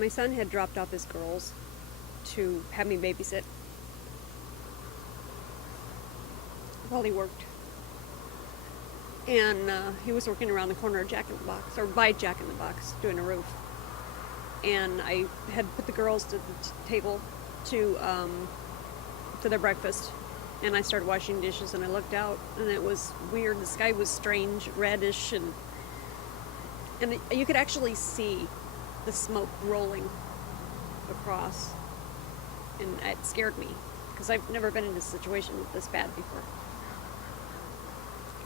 my son had dropped off his girls to have me babysit while he worked. And he was working around the corner of Jack in the Box, or by Jack in the Box, doing a roof. And I had put the girls to the table to their breakfast, and I started washing dishes, and I looked out, and it was weird. The sky was strange, reddish, and you could actually see the smoke rolling across, and it scared me because I've never been in a situation this bad before.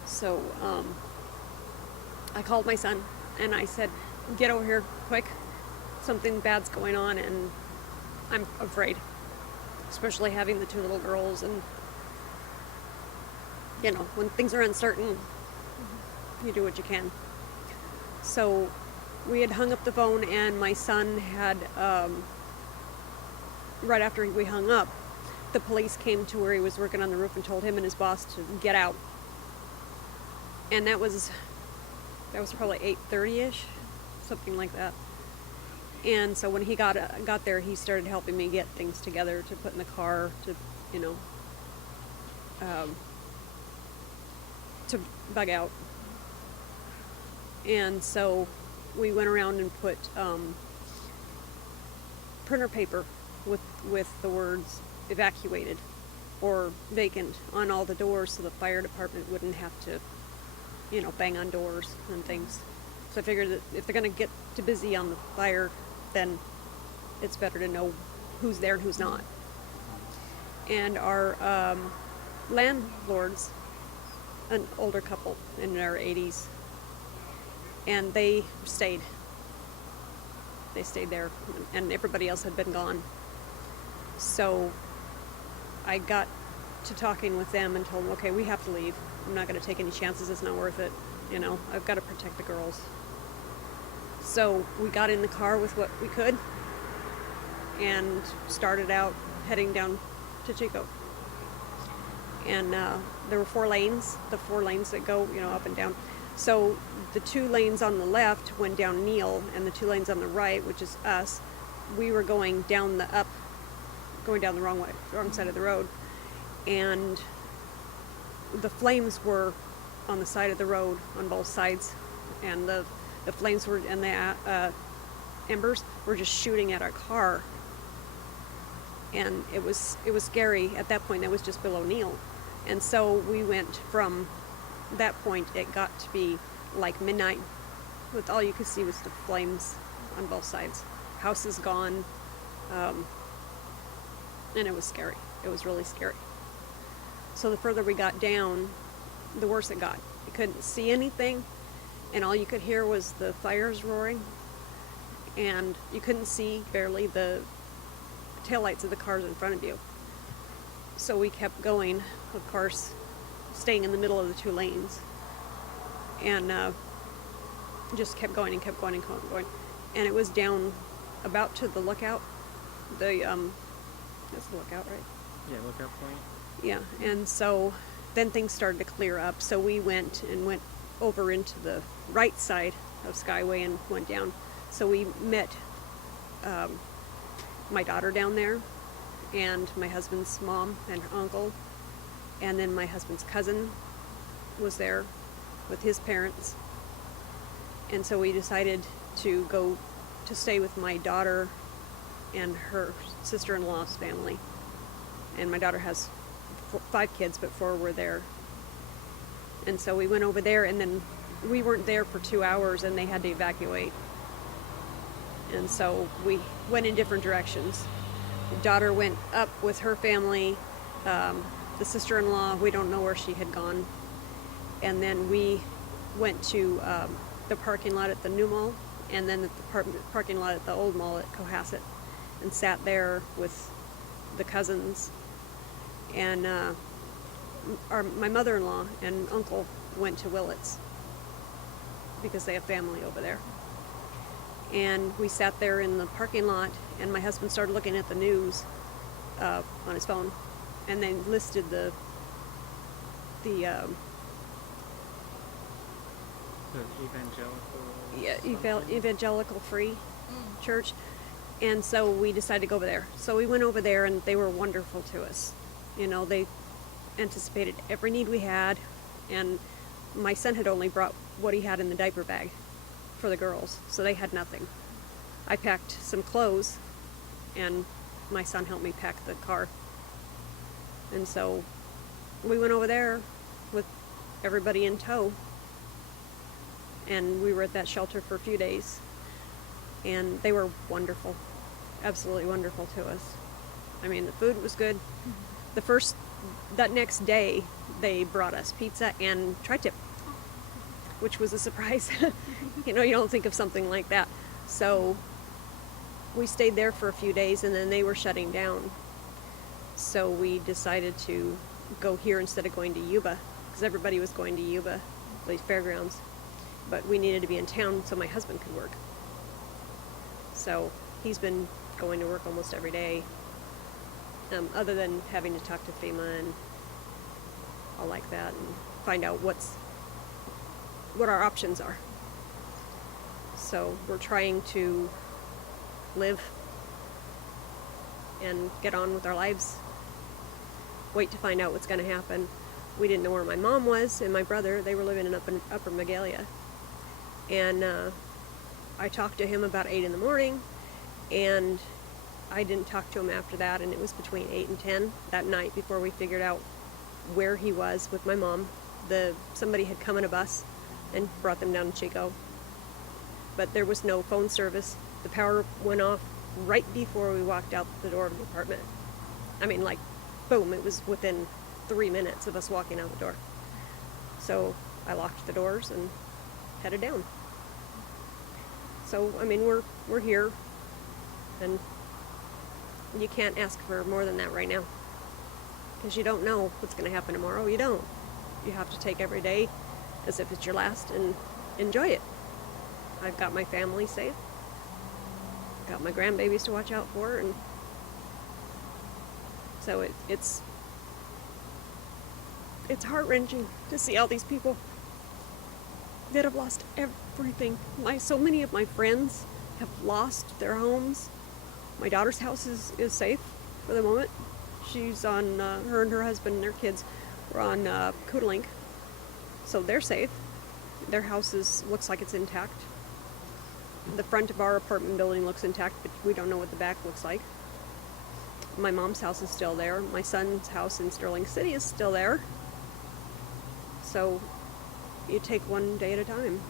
So I called my son and I said, "Get over here quick, something bad's going on and I'm afraid," especially having the two little girls, and you know, when things are uncertain, you do what you can. So we had hung up the phone, and my son had, right after we hung up, the police came to where he was working on the roof and told him and his boss to get out. And that was probably 8:30ish, something like that. And so when he got there, he started helping me get things together to put in the car, to, you know, to bug out. And so we went around and put printer paper with the words "evacuated" or "vacant" on all the doors, so the fire department wouldn't have to, you know, bang on doors and things. So I figured that if they're going to get too busy on the fire, then it's better to know who's there and who's not. And our landlords, an older couple in their 80s, and they stayed there, and everybody else had been gone. So I got to talking with them and told them, okay, we have to leave. I'm not going to take any chances. It's not worth it. You know, I've got to protect the girls. So we got in the car with what we could and started out heading down to Chico. And there were 4 lanes, the 4 lanes that go, you know, up and down. So the 2 lanes on the left went down Neal, and the 2 lanes on the right, which is us, we were going down the wrong side of the road. And the flames were on the side of the road on both sides, and the flames were, and the embers were just shooting at our car. And it was scary. At that point, that was just below Neal. And so we went from that point, it got to be like midnight, with all you could see was the flames on both sides. House is gone, and it was scary. It was really scary. So the further we got down, the worse it got. You couldn't see anything, and all you could hear was the fires roaring, and you couldn't see barely the taillights of the cars in front of you. So we kept going, of course, staying in the middle of the 2 lanes, and just kept going and kept going and kept going. And it was down about to the lookout. That's the lookout, right? Yeah, lookout point. Yeah, and so then things started to clear up. So we went over into the right side of Skyway and went down. So we met my daughter down there, and my husband's mom and her uncle, and then my husband's cousin was there with his parents. And so we decided to go to stay with my daughter and her sister-in-law's family. And my daughter has 5 kids, but 4 were there. And so we went over there, and then we weren't there for 2 hours, and they had to evacuate. And so we went in different directions. The daughter went up with her family. The sister-in-law, we don't know where she had gone. And then we went to the parking lot at the new mall, and then the parking lot at the old mall at Cohasset, and sat there with the cousins. And my mother-in-law and uncle went to Willits because they have family over there. And we sat there in the parking lot, and my husband started looking at the news on his phone, and they listed the evangelical. evangelical free church, And so we decided to go over there. So we went over there, and they were wonderful to us. You know, they anticipated every need we had, and my son had only brought what he had in the diaper bag for the girls, so they had nothing. I packed some clothes, and my son helped me pack the car. And so we went over there with everybody in tow, and we were at that shelter for a few days, and they were wonderful, absolutely wonderful to us. I mean, the food was good. That next day, they brought us pizza and tri-tip, which was a surprise. You know, you don't think of something like that. So we stayed there for a few days, and then they were shutting down. So we decided to go here instead of going to Yuba, because everybody was going to Yuba, these fairgrounds. But we needed to be in town so my husband could work. So he's been going to work almost every day, other than having to talk to FEMA and all like that, and find out what our options are. So we're trying to live and get on with our lives, wait to find out what's going to happen. We didn't know where my mom was and my brother. They were living in Upper Magalia. And I talked to him about 8 in the morning, and I didn't talk to him after that, and it was between 8 and 10 that night before we figured out where he was with my mom. Somebody had come in a bus and brought them down to Chico, but there was no phone service. The power went off right before we walked out the door of the apartment. I mean, like, boom, it was within 3 minutes of us walking out the door. So I locked the doors and headed down. So, I mean, we're here, and you can't ask for more than that right now, because you don't know what's going to happen tomorrow. You don't. You have to take every day as if it's your last and enjoy it. I've got my family safe, got my grandbabies to watch out for, and so it's heart-wrenching to see all these people that have lost everything. So many of my friends have lost their homes. My daughter's house is safe for the moment. She's on, her and her husband and their kids were on Koodalink, so they're safe. Their house looks like it's intact. The front of our apartment building looks intact, but we don't know what the back looks like. My mom's house is still there. My son's house in Sterling City is still there. So you take one day at a time.